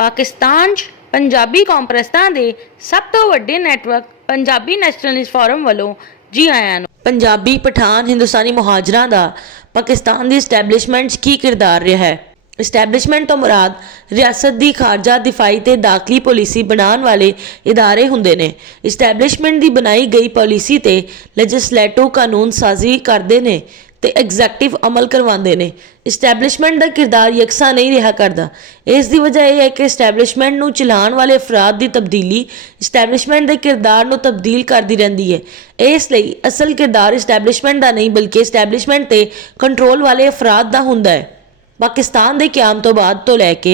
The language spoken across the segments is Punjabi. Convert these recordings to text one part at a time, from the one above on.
ਪਾਕਿਸਤਾਨ 'ਚ ਪੰਜਾਬੀ ਕੌਂਪਰੈਸਾਂ ਦੇ ਸਭ ਤੋਂ ਵੱਡੇ ਨੈਟਵਰਕ ਪੰਜਾਬੀ ਨੈਸ਼ਨਲਿਸਟ ਫੋਰਮ ਵੱਲੋਂ ਜੀ ਆਇਆਂ ਨੂੰ। ਪੰਜਾਬੀ ਪਠਾਨ ਹਿੰਦੁਸਤਾਨੀ ਮੁਹਾਜਰਾਂ ਦਾ ਪਾਕਿਸਤਾਨ ਦੀ ਇਸਟੈਬਲਿਸ਼ਮੈਂਟ 'ਚ ਕੀ ਕਿਰਦਾਰ ਰਿਹਾ ਹੈ। ਇਸਟੈਬਲਿਸ਼ਮੈਂਟ ਤੋਂ ਮੁਰਾਦ ਰਿਆਸਤ ਦੀ ਖਾਰਜਾ ਦਿਫਾਈ ਤੇ ਦਾਖਲੀ ਪਾਲਿਸੀ ਬਣਾਉਣ ਵਾਲੇ ਇਦਾਰੇ ਹੁੰਦੇ ਨੇ। ਇਸਟੈਬਲਿਸ਼ਮੈਂਟ ਦੀ ਬਣਾਈ ਗਈ ਪਾਲਿਸੀ ਤੇ ਲੈਜਿਸਲੇਟਿਵ ਕਾਨੂੰਨ ਸਾਜ਼ੀ ਕਰਦੇ ਨੇ ਤੇ ਐਗਜ਼ੈਕਟਿਵ ਅਮਲ ਕਰਵਾਉਂਦੇ ਨੇ। ਇਸਟੈਬਲਿਸ਼ਮੈਂਟ ਦਾ ਕਿਰਦਾਰ ਯਕਸਾ ਨਹੀਂ ਰਿਹਾ ਕਰਦਾ। ਇਸ ਦੀ ਵਜ੍ਹਾ ਇਹ ਹੈ ਕਿ ਇਸਟੈਬਲਿਸ਼ਮੈਂਟ ਨੂੰ ਚਲਾਉਣ ਵਾਲੇ ਅਫਰਾਦ ਦੀ ਤਬਦੀਲੀ ਇਸਟੈਬਲਿਸ਼ਮੈਂਟ ਦੇ ਕਿਰਦਾਰ ਨੂੰ ਤਬਦੀਲ ਕਰਦੀ ਰਹਿੰਦੀ ਹੈ। ਇਸ ਲਈ ਅਸਲ ਕਿਰਦਾਰ ਇਸਟੈਬਲਿਸ਼ਮੈਂਟ ਦਾ ਨਹੀਂ ਬਲਕਿ ਇਸਟੈਬਲਿਸ਼ਮੈਂਟ ਤੇ ਕੰਟਰੋਲ ਵਾਲੇ ਅਫਰਾਦ ਦਾ ਹੁੰਦਾ ਹੈ। ਪਾਕਿਸਤਾਨ ਦੇ ਕਿਆਮ ਤੋਂ ਬਾਅਦ ਤੋਂ ਲੈ ਕੇ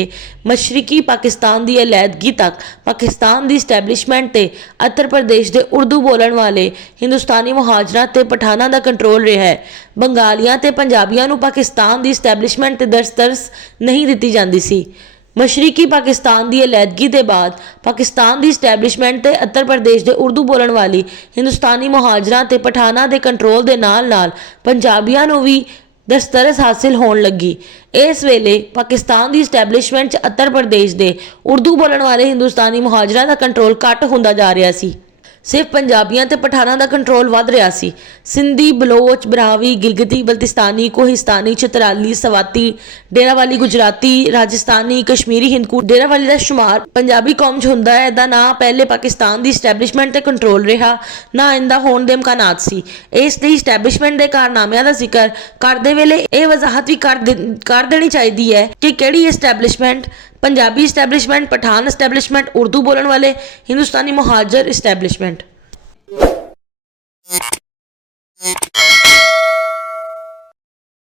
ਮਸ਼ਰਕੀ ਪਾਕਿਸਤਾਨ ਦੀ ਅਲੈਹਦਗੀ ਤੱਕ ਪਾਕਿਸਤਾਨ ਦੀ ਇਸਟੈਬਲਿਸ਼ਮੈਂਟ ਤੇ ਉੱਤਰ ਪ੍ਰਦੇਸ਼ ਦੇ ਉਰਦੂ ਬੋਲਣ ਵਾਲੇ ਹਿੰਦੁਸਤਾਨੀ ਮੁਹਾਜਰਾਂ ਤੇ ਪਠਾਨਾਂ ਦਾ ਕੰਟਰੋਲ ਰਿਹਾ ਹੈ। ਬੰਗਾਲੀਆਂ ਤੇ ਪੰਜਾਬੀਆਂ ਨੂੰ ਪਾਕਿਸਤਾਨ ਦੀ ਇਸਟੈਬਲਿਸ਼ਮੈਂਟ ਤੇ ਦਸਤਰਸ ਨਹੀਂ ਦਿੱਤੀ ਜਾਂਦੀ ਸੀ। ਮਸ਼ਰਕੀ ਪਾਕਿਸਤਾਨ ਦੀ ਅਲੈਹਦਗੀ ਦੇ ਬਾਅਦ ਪਾਕਿਸਤਾਨ ਦੀ ਇਸਟੈਬਲਿਸ਼ਮੈਂਟ ਤੇ ਉੱਤਰ ਪ੍ਰਦੇਸ਼ ਦੇ ਉਰਦੂ ਬੋਲਣ ਵਾਲੀ ਹਿੰਦੁਸਤਾਨੀ ਮੁਹਾਜਰਾਂ ਤੇ ਪਠਾਨਾਂ ਦੇ ਕੰਟਰੋਲ ਦੇ ਨਾਲ ਪੰਜਾਬੀਆਂ ਨੂੰ ਵੀ ਦਸਤਰਸ ਹਾਸਿਲ ਹੋਣ ਲੱਗੀ। ਇਸ ਵੇਲੇ ਪਾਕਿਸਤਾਨ ਦੀ ਇਸਟੈਬਲਿਸ਼ਮੈਂਟ 'ਚ ਉੱਤਰ ਪ੍ਰਦੇਸ਼ ਦੇ ਉਰਦੂ ਬੋਲਣ ਵਾਲੇ ਹਿੰਦੁਸਤਾਨੀ ਮੁਹਾਜਰਾਂ ਦਾ ਕੰਟਰੋਲ ਘੱਟ ਹੁੰਦਾ ਜਾ ਰਿਹਾ ਸੀ। ਸਿਰਫ ਪੰਜਾਬੀਆਂ ਤੇ ਪਠਾਨਾਂ ਦਾ ਕੰਟਰੋਲ ਵੱਧ ਰਿਹਾ ਸੀ। ਸਿੰਧੀ, ਬਲੋਚ, ਬਰਾਵੀ, ਗਿਲਗਿਤੀ, ਬਲਤਿਸਤਾਨੀ, ਕੋਹਿਸਤਾਨੀ, ਚਤਰਾਲੀ, ਸਵਾਤੀ, ਡੇਰਾਵਾਲੀ, ਗੁਜਰਾਤੀ, ਰਾਜਸਥਾਨੀ, ਕਸ਼ਮੀਰੀ, ਹਿੰਦਕੂ, ਡੇਰਾਵਾਲੀ ਦਾ ਸ਼ੁਮਾਰ ਪੰਜਾਬੀ ਕੌਮ 'ਚ ਹੁੰਦਾ ਹੈ। ਇਹਦਾ ਨਾ ਪਹਿਲੇ ਪਾਕਿਸਤਾਨ ਦੀ ਇਸਟੈਬਲਿਸ਼ਮੈਂਟ ਤੇ ਕੰਟਰੋਲ ਰਿਹਾ ਨਾ ਇਹਦਾ ਹੋਣ ਦੇ ਇਮਕਾਨਾਤ ਸੀ। ਇਸ ਲਈ ਇਸਟੈਬਲਿਸ਼ਮੈਂਟ ਦੇ ਕਾਰਨਾਮਿਆਂ ਦਾ ਜ਼ਿਕਰ ਕਰਦੇ ਵੇਲੇ ਇਹ ਵਜ਼ਾਹਤ ਵੀ ਕਰ ਦੇਣੀ ਚਾਹੀਦੀ ਹੈ ਕਿ ਕਿਹੜੀ ਇਸਟੈਬਲਿਸ਼ਮੈਂਟ पंजाबी इस्टैबलिशमेंट, पठान इस्टैबलिशमेंट, उर्दू बोलने वाले हिंदुस्तानी मुहाजिर इस्टैबलिशमेंट।